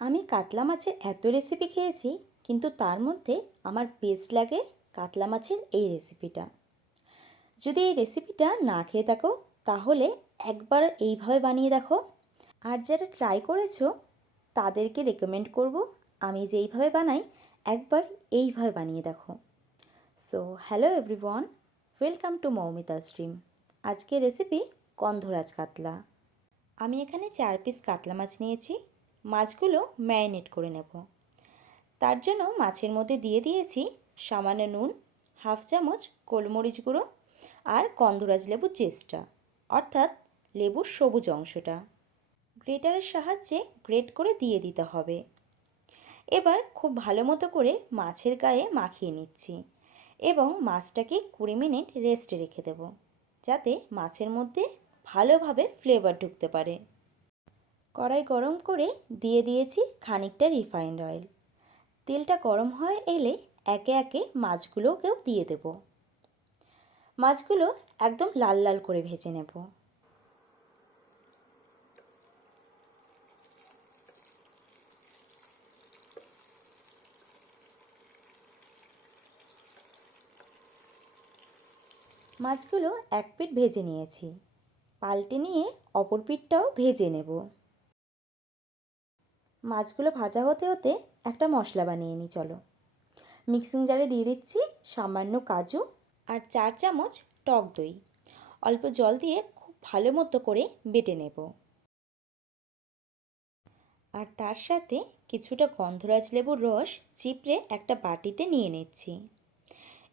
আমি কাতলা মাছের এত রেসিপি খেয়েছি, কিন্তু তার মধ্যে আমার বেস্ট লাগে কাতলা মাছের এই রেসিপিটা। যদি এই রেসিপিটা না খেয়ে থাকো, তাহলে একবার এইভাবে বানিয়ে দেখো। আর যারা ট্রাই করেছো তাদেরকে রেকমেন্ড করব, আমি যেইভাবে বানাই একবার এইভাবে বানিয়ে দেখো। So hello everyone, welcome to Moumita stream. আজকের রেসিপি গন্ধরাজ কাতলা। আমি এখানে 4 পিস কাতলা মাছ নিয়েছি। মাছগুলো ম্যারিনেট করে নেব। তার জন্য মাছের মধ্যে দিয়ে দিয়েছি সামান্য নুন, হাফ চামচ গোলমরিচ গুঁড়ো আর গন্ধরাজ লেবুর জেস্টটা, অর্থাৎ লেবুর সবুজ অংশটা গ্রেটারের সাহায্যে গ্রেট করে দিয়ে দিতে হবে। এবার খুব ভালো মতো করে মাছের গায়ে মাখিয়ে নিচ্ছি এবং মাছটাকে 20 মিনিট রেস্টে রেখে দেব, যাতে মাছের মধ্যে ভালোভাবে ফ্লেভার ঢুকতে পারে। কড়াই গরম করে দিয়ে দিয়েছি খানিকটা রিফাইন্ড অয়েল। তেলটা গরম হয়ে এলে একে একে মাছগুলোকেও দিয়ে দেব। মাছগুলো একদম লাল লাল করে ভেজে নেব। মাছগুলো এক পিঠ ভেজে নিয়েছি, পাল্টে নিয়ে অপর পিঠটাও ভেজে নেব। মাছগুলো ভাজা হতে হতে একটা মশলা বানিয়ে নিই, চলো। মিক্সিং জারে দিয়ে দিচ্ছি সামান্য কাজু আর 4 চামচ টক দই। অল্প জল দিয়ে খুব ভালো মতো করে বেটে নেব। আর তার সাথে কিছুটা গন্ধরাজ লেবুর রস চিপড়ে একটা বাটিতে নিয়ে নিচ্ছি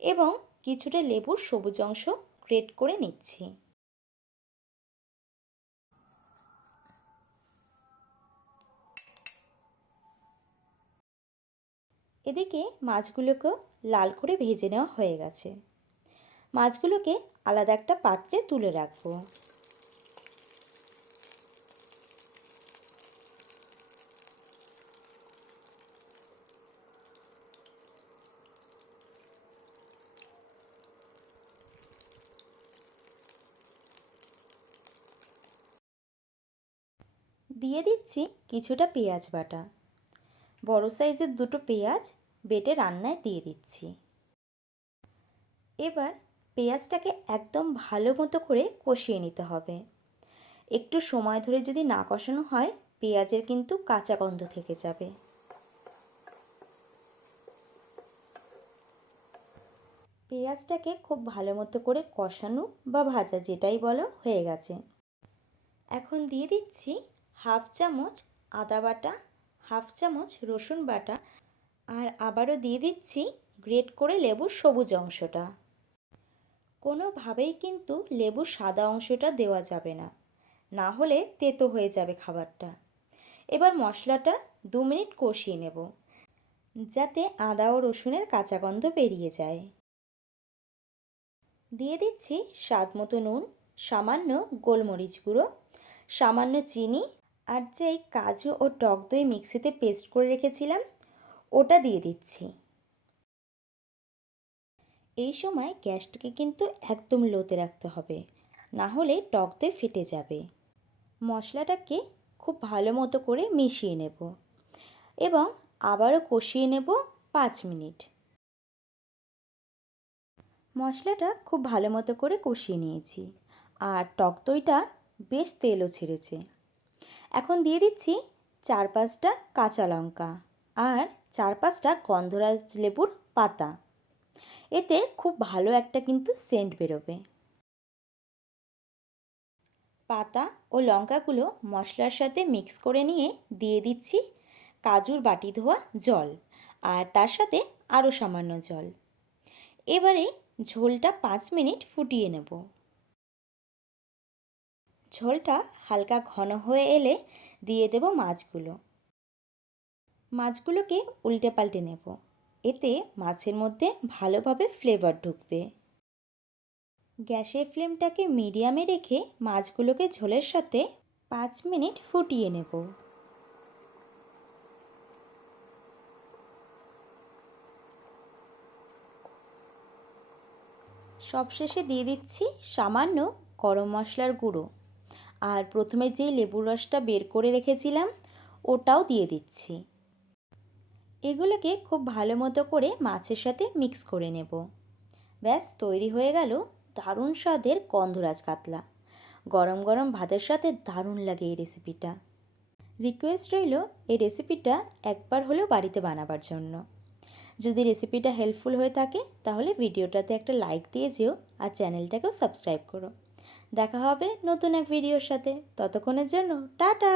এবং কিছুটা লেবুর সবুজ অংশ গ্রেট করে নিচ্ছি। এদিকে মাছগুলোকেও লাল করে ভেজে নেওয়া হয়ে গেছে। মাছগুলোকে আলাদা একটা পাত্রে তুলে রাখবো। দিয়ে দিচ্ছি কিছুটা পেঁয়াজ বাটা। বড় সাইজের দুটো পেঁয়াজ বেটে রান্নায় দিয়ে দিচ্ছি। এবার পেঁয়াজটাকে একদম ভালো মতো করে কষিয়ে নিতে হবে। একটু সময় ধরে যদি না কষানো হয়, পেঁয়াজের কিন্তু কাঁচা গন্ধ থেকে যাবে। পেঁয়াজটাকে খুব ভালো মতো করে কষানো বা ভাজা যেটাই বলো হয়ে গেছে। এখন দিয়ে দিচ্ছি হাফ চামচ আদা বাটা, হাফ চামচ রসুন বাটা আর আবারও দিয়ে দিচ্ছি গ্রেট করে লেবুর সবুজ অংশটা। কোনোভাবেই কিন্তু লেবুর সাদা অংশটা দেওয়া যাবে না, না হলে তেতো হয়ে যাবে খাবারটা। এবার মশলাটা 2 মিনিট কষিয়ে নেব, যাতে আদা ও রসুনের কাঁচা গন্ধ বেরিয়ে যায়। দিয়ে দিচ্ছি স্বাদ মতো নুন, সামান্য গোলমরিচ গুঁড়ো, সামান্য চিনি আর যেই কাজু ও টক দই মিক্সিতে পেস্ট করে রেখেছিলাম ওটা দিয়ে দিচ্ছি। এই সময় গ্যাসটাকে কিন্তু একদম লোতে রাখতে হবে, না হলে টক দই ফেটে যাবে। মশলাটাকে খুব ভালো মতো করে মিশিয়ে নেব এবং আবারও কষিয়ে নেব 5 মিনিট। মশলাটা খুব ভালো মতো করে কষিয়ে নিয়েছি আর টক দইটা বেশ তেলও ছেড়েছে। এখন দিয়ে দিচ্ছি 4-5টা কাঁচা লঙ্কা আর 4-5টা গন্ধরাজ লেবুর পাতা। এতে খুব ভালো একটা কিন্তু সেন্ট বেরোবে। পাতা ও লঙ্কাগুলো মশলার সাথে মিক্স করে নিয়ে দিয়ে দিচ্ছি কাজুর বাটি ধোয়া জল আর তার সাথে আরও সামান্য জল। এবারে ঝোলটা 5 মিনিট ফুটিয়ে নেব। ঝোলটা হালকা ঘন হয়ে এলে দিয়ে দেব মাছগুলো। মাছগুলোকে উল্টে পাল্টে নেব, এতে মাছের মধ্যে ভালোভাবে ফ্লেভার ঢুকবে। গ্যাসের ফ্লেমটাকে মিডিয়ামে রেখে মাছগুলোকে ঝোলের সাথে 5 মিনিট ফুটিয়ে নেব। সবশেষে দিয়ে দিচ্ছি সামান্য গরম মশলার গুঁড়ো আর প্রথমে যেই লেবুর রসটা বের করে রেখেছিলাম ওটাও দিয়ে দিচ্ছি। এগুলোকে খুব ভালো মতো করে মাছের সাথে মিক্স করে নেব। ব্যাস তৈরি হয়ে গেল দারুণ স্বাদের গন্ধরাজ কাতলা। গরম গরম ভাতের সাথে দারুণ লাগে এই রেসিপিটা। রিকোয়েস্ট রইল এই রেসিপিটা একবার হলেও বাড়িতে বানাবার জন্য। যদি রেসিপিটা হেল্পফুল হয়ে থাকে তাহলে ভিডিওটাতে একটা লাইক দিয়ে যেও আর চ্যানেলটাকেও সাবস্ক্রাইব করো। দেখা হবে নতুন এক ভিডিওর সাথে। ততক্ষণের জন্য টাটা।